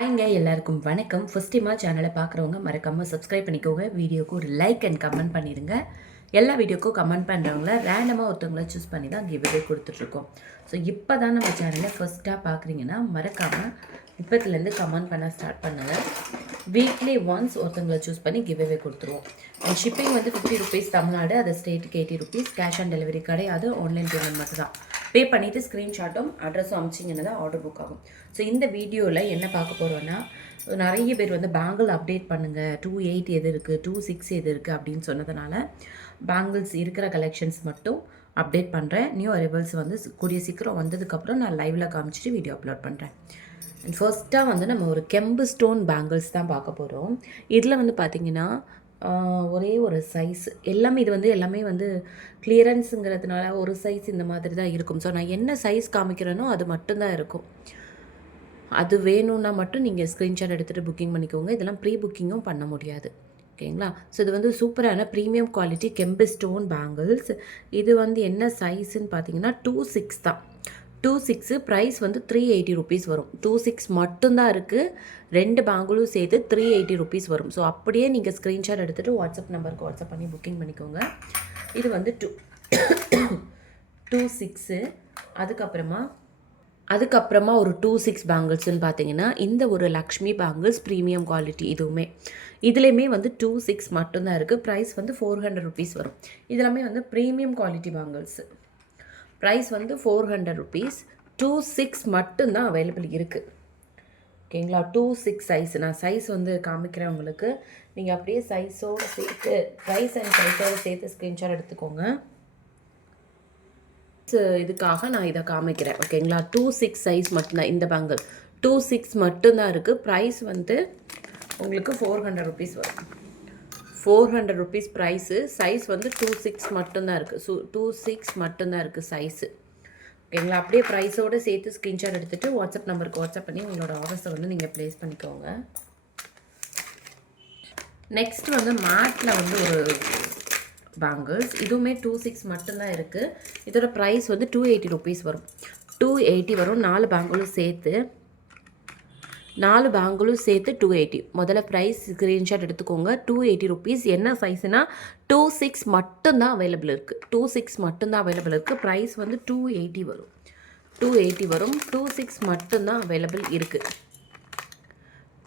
ஹாய்ங்க எல்லாருக்கும் வணக்கம். ஃபர்ஸ்ட் டைமாக சேனலை பார்க்குறவங்க மறக்காமல் சப்ஸ்கிரைப் பண்ணிக்கோங்க. வீடியோக்கு ஒரு லைக் அண்ட் கமெண்ட் பண்ணிடுங்க. எல்லா வீடியோக்கும் கமெண்ட் பண்ணுறவங்கள ரேண்டமாக ஒருத்தவங்கள சூஸ் பண்ணி தான் கிவ்வே கொடுத்துட்ருக்கோம். ஸோ இப்போ தான் நம்ம சேனலை ஃபஸ்ட்டாக பார்க்குறீங்கன்னா மறக்காமல் இப்போத்துலேருந்து கமெண்ட் பண்ண ஸ்டார்ட் பண்ணுங்கள். வீக்லி ஒன்ஸ் ஒருத்தவங்களை சூஸ் பண்ணி கிவ்வே கொடுத்துருவோம். அண்ட் ஷிப்பிங் வந்து ₹50 தமிழ்நாடு, அது ஸ்டேட்டுக்கு ₹80. கேஷ் ஆன் டெலிவரி கிடையாது, ஆன்லைன் பேமெண்ட் மட்டும் தான். பே பண்ணிவிட்டு ஸ்க்ரீன்ஷாட்டும் அட்ரஸும் அமிச்சிங்கன்னா தான் ஆர்டர் புக் ஆகும். ஸோ இந்த வீடியோவில் என்ன பார்க்க போகிறோன்னா, நிறைய பேர் வந்து பேங்கிள் அப்டேட் பண்ணுங்கள், 28 எது இருக்குது, 26 எது இருக்குது அப்படின்னு சொன்னதுனால பேங்கிள்ஸ் இருக்கிற கலெக்ஷன்ஸ் மட்டும் அப்டேட் பண்ணுறேன். நியூ அரைவல்ஸ் வந்து கூடிய சீக்கிரம் வந்ததுக்கப்புறம் நான் லைவில் காமிச்சிட்டு வீடியோ அப்லோட் பண்ணுறேன். அண்ட் ஃபர்ஸ்ட்டாக வந்து நம்ம ஒரு கெம்பு ஸ்டோன் பேங்கிள்ஸ் தான் பார்க்க போகிறோம். இதில் வந்து பார்த்திங்கன்னா ஒரே ஒரு சைஸ் எல்லாமே, இது வந்து எல்லாமே வந்து கிளியரன்ஸுங்கிறதுனால ஒரு சைஸ் இந்த மாதிரி தான் இருக்கும். ஸோ நான் என்ன சைஸ் காமிக்கிறேனோ அது மட்டும்தான் இருக்கும். அது வேணும்னா மட்டும் நீங்கள் ஸ்க்ரீன்ஷாட் எடுத்துகிட்டு புக்கிங் பண்ணிக்கோங்க. இதெல்லாம் ப்ரீ புக்கிங்கும் பண்ண முடியாது, ஓகேங்களா? ஸோ இது வந்து சூப்பரான ப்ரீமியம் குவாலிட்டி கெம்பு ஸ்டோன் பேங்கிள்ஸ். இது வந்து என்ன சைஸுன்னு பார்த்தீங்கன்னா 26 தான். 26 ப்ரைஸ் வந்து ₹380 வரும். 26 மட்டும்தான் இருக்குது. 2 பேங்கிளும் சேர்த்து ₹380 வரும். ஸோ அப்படியே நீங்கள் ஸ்க்ரீன்ஷாட் எடுத்துகிட்டு வாட்ஸ்அப் நம்பருக்கு வாட்ஸ்அப் பண்ணி புக்கிங் பண்ணிக்கோங்க. இது வந்து 26. அதுக்கப்புறமா ஒரு 26 பேங்கிள்ஸ்ன்னு பார்த்தீங்கன்னா இந்த ஒரு லக்ஷ்மி பேங்கிள்ஸ் ப்ரீமியம் குவாலிட்டி. இதுலேயுமே வந்து 26 மட்டும்தான் இருக்குது. ப்ரைஸ் வந்து ₹400 வரும். இதெல்லாமே வந்து ப்ரீமியம் குவாலிட்டி பேங்கிள்ஸு. ப்ரைஸ் வந்து ₹400. 26 மட்டும்தான் அவைலபிள் இருக்குது, ஓகேங்களா? 26 சைஸ். நான் சைஸ் வந்து காமிக்கிறேன் உங்களுக்கு. நீங்கள் அப்படியே சைஸோடு சேர்த்து ப்ரைஸ் அண்ட் சைஸோடு சேர்த்து ஸ்க்ரீன்ஷாட் எடுத்துக்கோங்க. இதுக்காக நான் இதை காமிக்கிறேன், ஓகேங்களா? 26 சைஸ் மட்டும்தான் இந்த பேங்கிள். 26 மட்டும்தான் இருக்குது. ப்ரைஸ் வந்து உங்களுக்கு ₹400 வரும். ₹400 ப்ரைஸு. சைஸ் வந்து 26 மட்டும்தான் இருக்குது. 26 மட்டும்தான் இருக்குது சைஸு, ஓகேங்களா? அப்படியே ப்ரைஸோடு சேர்த்து ஸ்க்ரீன்ஷாட் எடுத்துகிட்டு வாட்ஸ்அப் நம்பருக்கு வாட்ஸ்அப் பண்ணி உங்களோட ஆர்டர்ஸை வந்து நீங்கள் ப்ளேஸ் பண்ணிக்கோங்க. நெக்ஸ்ட் வந்து மேட்டில் வந்து ஒரு பேங்கிள்ஸ். இதுவுமே 26 மட்டும்தான் இருக்குது. இதோட ப்ரைஸ் வந்து ₹280 வரும். 280 வரும். 4 பேங்கிளும் சேர்த்து 280. முதல்ல ப்ரைஸ் ஸ்க்ரீன்ஷாட் எடுத்துக்கோங்க. ₹280. என்ன சைஸ்னா 26 மட்டும்தான் அவைலபிள் இருக்குது. 26 மட்டும்தான் அவைலபிள் இருக்குது. ப்ரைஸ் வந்து 280 வரும். 26 மட்டும்தான் அவைலபிள் இருக்குது.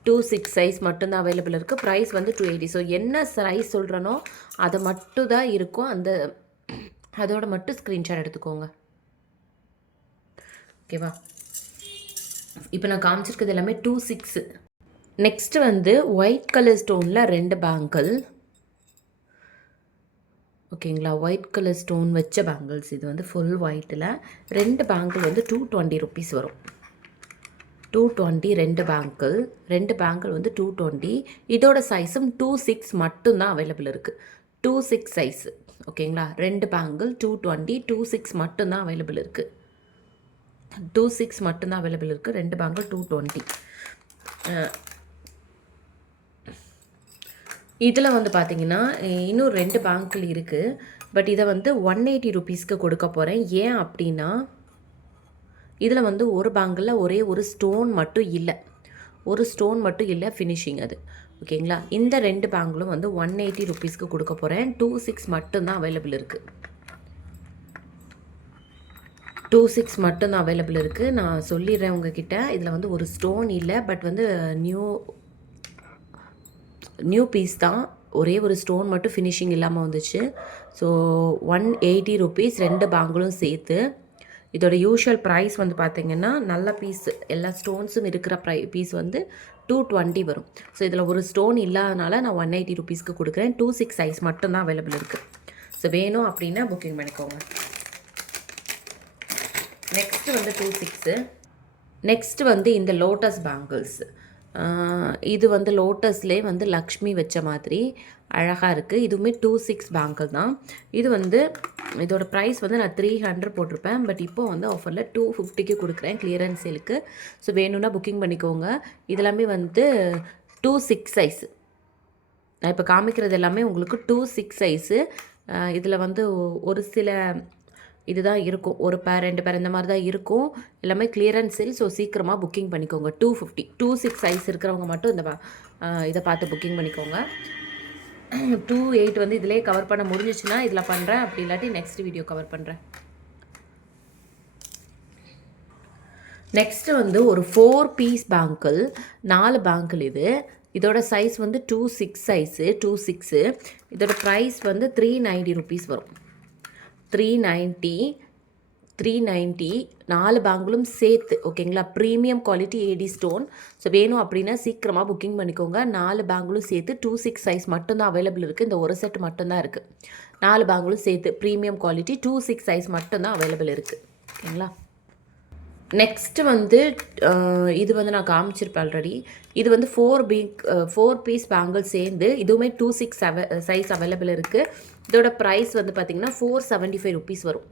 26 சைஸ் மட்டும்தான் அவைலபிள் இருக்குது. ப்ரைஸ் வந்து 280. ஸோ என்ன சைஸ் சொல்கிறனோ அதை மட்டும் தான் இருக்கும். அதோட மட்டும் ஸ்க்ரீன்ஷாட் எடுத்துக்கோங்க, ஓகேவா? இப்போ நான் காமிச்சிருக்கிறது எல்லாமே 26. நெக்ஸ்ட்டு வந்து ஒயிட் கலர் ஸ்டோனில் 2 பேங்கிள், ஓகேங்களா? ஒயிட் கலர் ஸ்டோன் வச்ச பேங்கிள்ஸ். இது வந்து ஃபுல் ஒயிட்டில் 2 பேங்கிள் வந்து ₹220 வரும். 220 2 பேங்கிள் வந்து 220. இதோட சைஸும் 26 மட்டும்தான் அவைலபிள் இருக்குது. 26 சைஸு, ஓகேங்களா? 2 பேங்கிள் 220, 26 மட்டும்தான் அவைலபிள் இருக்குது. 26 மட்டும்தான் அவைலபிள் இருக்குது. 2 பேங்கிள் 220. இதில் வந்து பார்த்தீங்கன்னா இன்னும் 2 பேங்கிள் இருக்குது. பட் இதை வந்து ₹180 கொடுக்க போகிறேன். ஏன் அப்படின்னா இதில் வந்து ஒரு பேங்கிளில் ஒரே ஒரு ஸ்டோன் மட்டும் இல்லை, ஃபினிஷிங் அது, ஓகேங்களா? இந்த 2 பேங்கிளும் வந்து ₹180 கொடுக்க போகிறேன். 26 மட்டும்தான் அவைலபிள் இருக்குது. 26 மட்டும்தான் அவைலபிள் இருக்குது. நான் சொல்லிடுறேன் உங்ககிட்ட. இதில் வந்து ஒரு ஸ்டோன் இல்லை, பட் வந்து நியூ பீஸ் தான். ஒரே ஒரு ஸ்டோன் மட்டும் ஃபினிஷிங் இல்லாமல் வந்துச்சு. ஸோ ₹180 2 பேங்கிளும் சேர்த்து. இதோட யூஷுவல் ப்ரைஸ் வந்து பார்த்திங்கன்னா நல்ல பீஸ் எல்லா ஸ்டோன்ஸும் இருக்கிற பீஸ் வந்து 220 வரும். ஸோ இதில் ஒரு ஸ்டோன் இல்லாதனால நான் ₹180 கொடுக்குறேன். 26 சைஸ் மட்டும்தான் அவைலபிள் இருக்குது. ஸோ வேணும் அப்படின்னா புக்கிங் பண்ணிக்கோங்க. நெக்ஸ்ட்டு வந்து 26. நெக்ஸ்ட்டு வந்து இந்த லோட்டஸ் பேங்கிள்ஸ். இது வந்து லோட்டஸ்லேயே வந்து லக்ஷ்மி வச்ச மாதிரி அழகாக இருக்குது. இதுவுமே 26 பேங்கிள் தான். இது வந்து இதோட ப்ரைஸ் வந்து நான் 300 போட்டிருப்பேன். பட் இப்போ வந்து ஆஃபரில் 250 கொடுக்குறேன் கிளியரன்ஸ் சேலுக்கு. ஸோ வேணும்னா புக்கிங் பண்ணிக்கோங்க. இதெல்லாமே வந்து 26 சைஸு. நான் இப்போ காமிக்கிறது எல்லாமே உங்களுக்கு 26 சைஸு. இதில் வந்து ஒரு சில இதுதான் இருக்கும். ஒரு பேர் 2 பேர் இந்த மாதிரி தான் இருக்கும். எல்லாமே கிளியரன்ஸ் சேல். ஸோ சீக்கிரமாக புக்கிங் பண்ணிக்கோங்க. 250 26 சைஸ் இருக்கிறவங்க மட்டும் இந்த இதை பார்த்து புக்கிங் பண்ணிக்கோங்க. 28 வந்து இதிலே கவர் பண்ண முடிஞ்சிச்சுன்னா இதில் பண்ணுறேன், அப்படி இல்லாட்டி நெக்ஸ்ட் வீடியோ கவர் பண்ணுறேன். நெக்ஸ்ட்டு வந்து ஒரு 4 பீஸ் பேங்கிள், 4 பேங்கிள் இதோட சைஸ் வந்து 26 சைஸு, 26. இதோட ப்ரைஸ் வந்து 390 ருபீஸ் வரும். 390 4 பேங்கிளும் சேர்த்து. ஓகேங்களா? Premium quality AD stone. So வேணும் அப்படின்னா சீக்கிரமாக புக்கிங் பண்ணிக்கோங்க. 4 பேங்கிளும் சேர்த்து 26 சைஸ் மட்டும்தான் அவைலபிள் இருக்குது. இந்த ஒரு செட் மட்டும்தான் இருக்குது. 4 பேங்கிளும் சேர்த்து ப்ரீமியம் குவாலிட்டி 26 சைஸ் மட்டும்தான் அவைலபிள் இருக்குது. ஓகேங்களா? நெக்ஸ்ட்டு வந்து இது வந்து நான் காமிச்சிருப்பேன் ஆல்ரெடி. இது வந்து 4 பீஸ் பேங்கிள் சேர்ந்து இதுவுமே 26 சைஸ் அவைலபிள் இருக்குது. இதோட ப்ரைஸ் வந்து பார்த்திங்கன்னா 475 ருபீஸ் வரும்.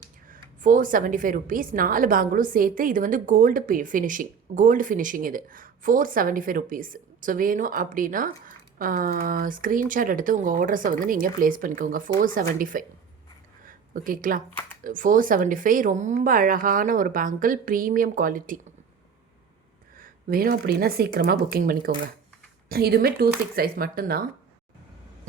475 ருபீஸ். 4 பேங்கிளும் சேர்த்து. இது வந்து கோல்டு ஃபினிஷிங் இது 475 ருபீஸ். ஸோ வேணும் அப்படின்னா ஸ்க்ரீன்ஷாட் எடுத்து உங்கள் ஆர்டர்ஸை வந்து நீங்கள் ப்ளேஸ் பண்ணிக்கோங்க. 475. ஓகேங்களா? 475 ரொம்ப அழகான ஒரு பேங்கிள், ப்ரீமியம் குவாலிட்டி. வேணும் அப்படின்னா சீக்கிரமாக புக்கிங் பண்ணிக்கோங்க. இதுவுமே 26 சைஸ் மட்டும்தான்.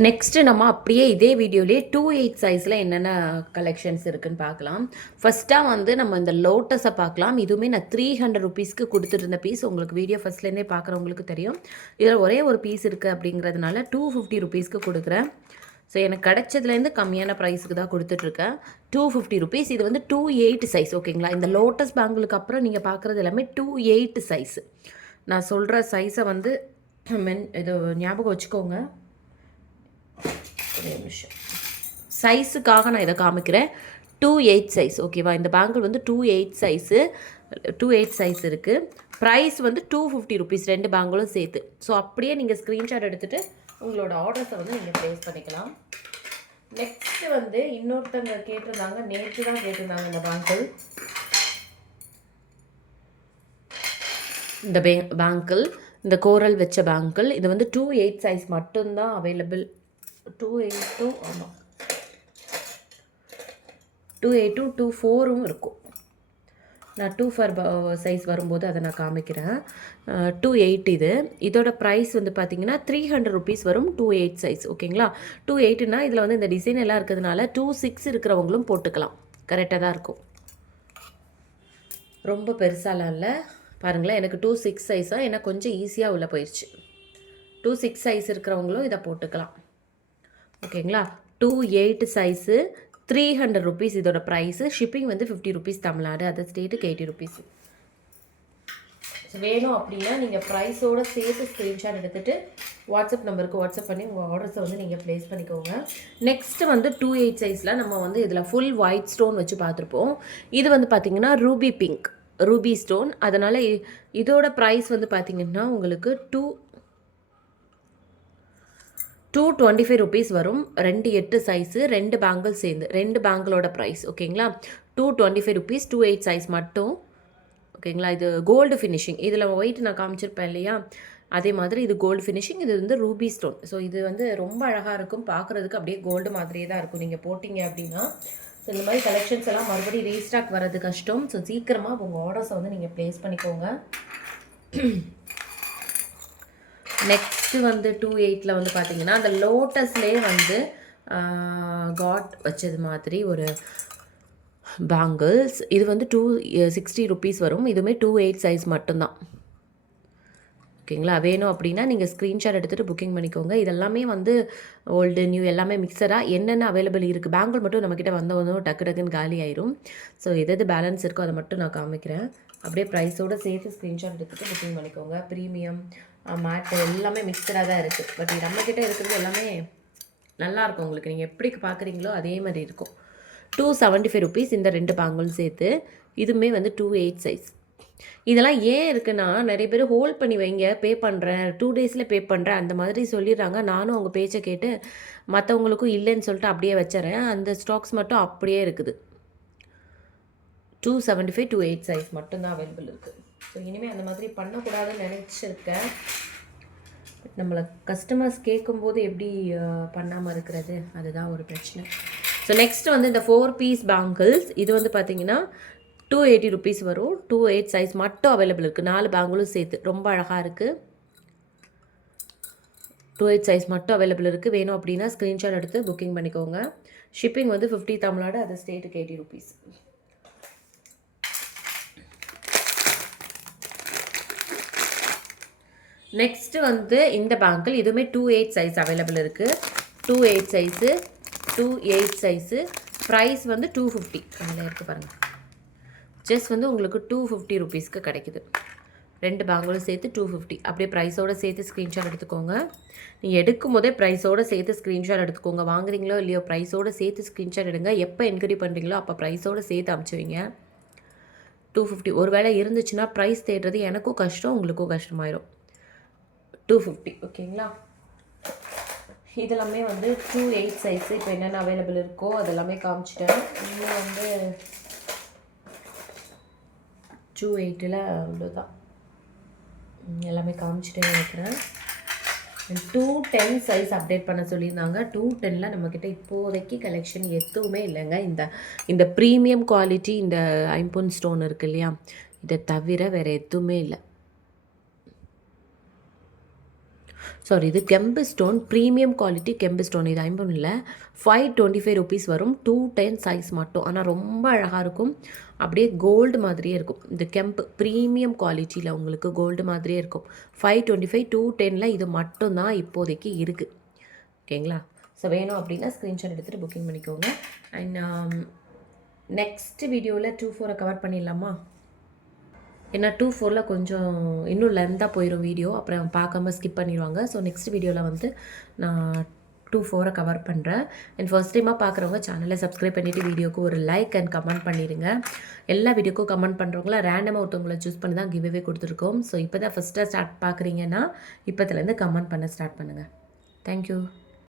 நெக்ஸ்ட்டு நம்ம அப்படியே இதே வீடியோலேயே 28 சைஸில் என்னென்ன கலெக்ஷன்ஸ் இருக்குதுன்னு பார்க்கலாம். ஃபஸ்ட்டாக வந்து நம்ம இந்த லோட்டஸை பார்க்கலாம். இதுவுமே நான் 300 ருபீஸ்க்கு கொடுத்துட்டு இருந்த பீஸ். உங்களுக்கு வீடியோ ஃபஸ்ட்லேருந்தே பார்க்குறவங்களுக்கு தெரியும். இதில் ஒரே ஒரு பீஸ் இருக்குது அப்படிங்கிறதுனால 250 ருபீஸ்க்கு கொடுக்குறேன். ஸோ எனக்கு கிடைச்சதுலேருந்து கம்மியான ப்ரைஸுக்கு தான் கொடுத்துட்ருக்கேன். 250 ருபீஸ். இது வந்து 28 சைஸ். ஓகேங்களா? இந்த லோட்டஸ் பேங்கிளுக்கு அப்புறம் நீங்கள் பார்க்குறது எல்லாமே 28 சைஸு. நான் சொல்கிற சைஸை வந்து இது ஞாபகம் வச்சுக்கோங்க. ஒரே நிமிஷம். சைஸுக்காக நான் இதை காமிக்கிறேன். 28 சைஸ். ஓகேவா? இந்த பேங்கிள் வந்து 28 சைஸ் இருக்குது. ப்ரைஸ் வந்து 250 ருபீஸ் 2 பேங்கிளும் சேர்த்து. ஸோ அப்படியே நீங்கள் ஸ்க்ரீன்ஷாட் எடுத்துகிட்டு உங்களோட ஆர்டர்ஸை வந்து நீங்கள் ப்ளேஸ் பண்ணிக்கலாம். நெக்ஸ்ட்டு வந்து இன்னொருத்தங்க கேட்டிருந்தாங்க, நேற்று தான் கேட்டிருந்தாங்க இந்த பேங்கிள். இந்த பேங்கிள், இந்த கோரல் வச்ச பேங்கிள். இது வந்து 28 சைஸ் மட்டும்தான் அவைலபிள். 28 ஆமாம் 28 24 இருக்கும். நான் 24 சைஸ் வரும்போது அதை நான் காமிக்கிறேன். 28 இதோட ப்ரைஸ் வந்து பார்த்திங்கன்னா 300 ருபீஸ் வரும். 28 சைஸ். ஓகேங்களா? 28னா இதில் வந்து இந்த டிசைன் எல்லாம் இருக்கிறதுனால 26 இருக்கிறவங்களும் போட்டுக்கலாம். கரெக்டாக தான் இருக்கும். ரொம்ப பெருசாலாம் இல்லை. பாருங்களேன், எனக்கு 26 சைஸாக எனக்கு கொஞ்சம் ஈஸியாக உள்ளே போயிடுச்சு. 26 சைஸ் இருக்கிறவங்களும் இதை போட்டுக்கலாம். ஓகேங்களா? 28 சைஸு 300 ருபீஸ் இதோட ப்ரைஸு. ஷிப்பிங் வந்து 50 ருபீஸ் தமிழ்நாடு, அதர் ஸ்டேட்டுக்கு 80 ருபீஸ். ஸோ வேணும் அப்படின்னா நீங்கள் ப்ரைஸோடு சேர்த்து ஸ்க்ரீன்ஷாட் எடுத்துகிட்டு வாட்ஸ்அப் நம்பருக்கு வாட்ஸ்அப் பண்ணி உங்கள் ஆர்டர்ஸை வந்து நீங்கள் ப்ளேஸ் பண்ணிக்கோங்க. நெக்ஸ்ட்டு வந்து 28 சைஸில் நம்ம வந்து இதில் ஃபுல் ஒயிட் ஸ்டோன் வச்சு பார்த்துருப்போம். இது வந்து பார்த்திங்கன்னா ரூபி ஸ்டோன். அதனால் இதோட ப்ரைஸ் வந்து பார்த்திங்கன்னா உங்களுக்கு 225 ருபீஸ் வரும். 28 சைஸு 2 பேங்கிள் சேர்ந்து 2 பேங்கிளோட ப்ரைஸ். ஓகேங்களா? 225 ருபீஸ் 28 சைஸ் மட்டும். ஓகேங்களா? இது கோல்டு ஃபினிஷிங். இதில் ஒயிட் நான் காமிச்சிருப்பேன் இல்லையா? அதே மாதிரி இது கோல்டு ஃபினிஷிங். இது வந்து ரூபி ஸ்டோன். ஸோ இது வந்து ரொம்ப அழகாக இருக்கும். பார்க்குறதுக்கு அப்படியே கோல்டு மாதிரியே தான் இருக்கும் நீங்கள் போட்டிங்க அப்படின்னா. ஸோ இந்த மாதிரி கலெக்ஷன்ஸ் எல்லாம் மறுபடியும் ரீஸ்டாக் வர்றது கஷ்டம். ஸோ சீக்கிரமாக உங்கள் ஆர்டர்ஸை வந்து நீங்கள் ப்ளேஸ் பண்ணிக்கோங்க. நெக்ஸ்ட்டு வந்து 28ல் வந்து பார்த்திங்கன்னா அந்த லோட்டஸ்லேயே வந்து காட் வச்சது மாதிரி ஒரு பேங்கிள்ஸ். இது வந்து 260 ருபீஸ் வரும். இதுவுமே 28 சைஸ் மட்டும்தான். ஓகேங்களா? வேணும் அப்படின்னா நீங்கள் ஸ்க்ரீன்ஷாட் எடுத்துகிட்டு புக்கிங் பண்ணிக்கோங்க. இதெல்லாமே வந்து ஓல்டு நியூ எல்லாமே மிக்சராக என்னென்ன அவைலபிள் இருக்குது. பேங்கிள் மட்டும் நம்மக்கிட்ட வந்தவங்க டக்குன்னு காலி ஆயிரும். ஸோ எது பேலன்ஸ் இருக்கோ அதை மட்டும் நான் காமிக்கிறேன். அப்படியே ப்ரைஸோடு சேர்த்து ஸ்க்ரீன்ஷாட் எடுத்துகிட்டு புக்கிங் பண்ணிக்கோங்க. ப்ரீமியம் மேட்டு எல்லாமே மிக்சராக தான் இருக்குது. பட் நம்மக்கிட்ட இருக்கிறது எல்லாமே நல்லாயிருக்கும். உங்களுக்கு நீங்கள் எப்படி பார்க்குறீங்களோ அதே மாதிரி இருக்கும். 275 ருபீஸ் இந்த 2 பேங்கிளும் சேர்த்து. இதுவுமே வந்து 28 சைஸ். இதெல்லாம் ஏன் இருக்குன்னா, நிறைய பேர் ஹோல்ட் பண்ணி வைங்க, பே பண்ணுறேன் 2 டேஸில் பே பண்ணுறேன் அந்த மாதிரி சொல்லிடுறாங்க. நானும் அவங்க பேச்சை கேட்டு மற்றவங்களுக்கும் இல்லைன்னு சொல்லிட்டு அப்படியே வச்சுறேன். அந்த ஸ்டாக்ஸ் மட்டும் அப்படியே இருக்குது. 275 28 சைஸ் மட்டும்தான் அவைலபிள் இருக்குது. ஸோ இனிமேல் அந்த மாதிரி பண்ணக்கூடாதுன்னு நினச்சிருக்கேன். நம்மளை கஸ்டமர்ஸ் கேட்கும்போது எப்படி பண்ணாமல் இருக்கிறது, அதுதான் ஒரு பிரச்சனை. ஸோ நெக்ஸ்ட் வந்து இந்த 4 பீஸ் பேங்கிள்ஸ் இது வந்து பார்த்தீங்கன்னா 280 rupees வரும். 28 சைஸ் மட்டும் அவைலபிள் இருக்குது. 4 பேங்கிளும் சேர்த்து ரொம்ப அழகாக இருக்குது. 28 சைஸ் மட்டும் அவைலபிள் இருக்குது. வேணும் அப்படின்னா ஸ்க்ரீன்ஷாட் எடுத்து புக்கிங் பண்ணிக்கோங்க. ஷிப்பிங் வந்து 50 தமிழ்நாடு, அது ஸ்டேட்டுக்கு 80 rupees. நெக்ஸ்ட்டு வந்து இந்த பேங்கிள் இதுவுமே 28 சைஸ் அவைலபிள் இருக்குது. 28 சைஸு 28 சைஸு ப்ரைஸ் வந்து 250 அதில் இருக்குது பாருங்கள். ஜஸ்ட் வந்து உங்களுக்கு 250 rupeesக்கு கிடைக்குது. 2 பேங்கிளும் சேர்த்து 250. அப்படியே ப்ரைஸோடு சேர்த்து ஸ்க்ரீன்ஷாட் எடுத்துக்கோங்க. நீங்கள் எடுக்கும் போதே ப்ரைஸோடு சேர்த்து ஸ்க்ரீன்ஷாட் எடுத்துக்கோங்க. வாங்குறீங்களோ இல்லையோ ப்ரைஸோடு சேர்த்து ஸ்க்ரீன்ஷாட் எடுங்க. எப்போ என்கொயரி பண்ணுறீங்களோ அப்போ ப்ரைஸோடு சேர்த்து அனுப்பிச்சுவீங்க. 250 ஒரு வேளை இருந்துச்சுன்னா ப்ரைஸ் தேடுறது எனக்கும் கஷ்டம், உங்களுக்கும் கஷ்டமாயிரும். 250 ஓகேங்களா. இதெல்லாமே வந்து 28 சைஸு இப்போ என்னென்ன அவைலபிள் இருக்கோ அதெல்லாமே காமிச்சிட்டேன். இன்னும் வந்து 28ல் அவ்வளோதான் எல்லாமே காமிச்சிட்டேன்னு நினைக்கிறேன். 210 சைஸ் அப்டேட் பண்ண சொல்லியிருந்தாங்க. 210ல் நம்மக்கிட்ட இப்போதைக்கு கலெக்ஷன் எதுவுமே இல்லைங்க. இந்த ப்ரீமியம் குவாலிட்டி இந்த ஐம்பொன் ஸ்டோன் இருக்குது இல்லையா, இதை தவிர வேறு எதுவுமே இல்லை. சாரி, இது கெம்பு ஸ்டோன், ப்ரீமியம் குவாலிட்டி கெம்பு ஸ்டோன். இது ஐம்பொன் இல்லை, 525 rupees வரும். 210 சைஸ் மட்டும். ஆனால் ரொம்ப அழகாக இருக்கும், அப்படியே கோல்டு மாதிரியே இருக்கும். இந்த கெம்பு ப்ரீமியம் குவாலிட்டியில் உங்களுக்கு கோல்டு மாதிரியே இருக்கும். 525, 210ல் இது மட்டும்தான் இப்போதைக்கு இருக்குது. ஓகேங்களா. ஸோ வேணும் அப்படின்னா ஸ்க்ரீன்ஷாட் எடுத்துகிட்டு புக்கிங் பண்ணிக்கோங்க. அண்ட் நெக்ஸ்ட் வீடியோவில் 24 கவர் பண்ணிடலாமா? ஏன்னா 24ல் கொஞ்சம் இன்னும் லென்த்தாக போயிடும் வீடியோ, அப்புறம் பார்க்காம ஸ்கிப் பண்ணிடுவாங்க. ஸோ நெக்ஸ்ட் வீடியோவில் வந்து நான் 24 கவர் பண்ணுறேன். அண்ட் ஃபர்ஸ்ட் டைமாக பார்க்குறவங்க சேனலை சப்ஸ்கிரைப் பண்ணிவிட்டு வீடியோக்கு ஒரு லைக் அண்ட் கமெண்ட் பண்ணிடுங்க. எல்லா வீடியோக்கும் கமெண்ட் பண்ணுறவங்கள ரேண்டமாக ஒருத்தவங்களை சூஸ் பண்ணி தான் கிவ்அவே கொடுத்துருக்கோம். ஸோ இப்போ தான் ஃபஸ்ட்டாக ஸ்டார்ட் பார்க்குறீங்கன்னா இப்போத்துலேருந்து கமெண்ட் பண்ண ஸ்டார்ட் பண்ணுங்கள். தேங்க்யூ.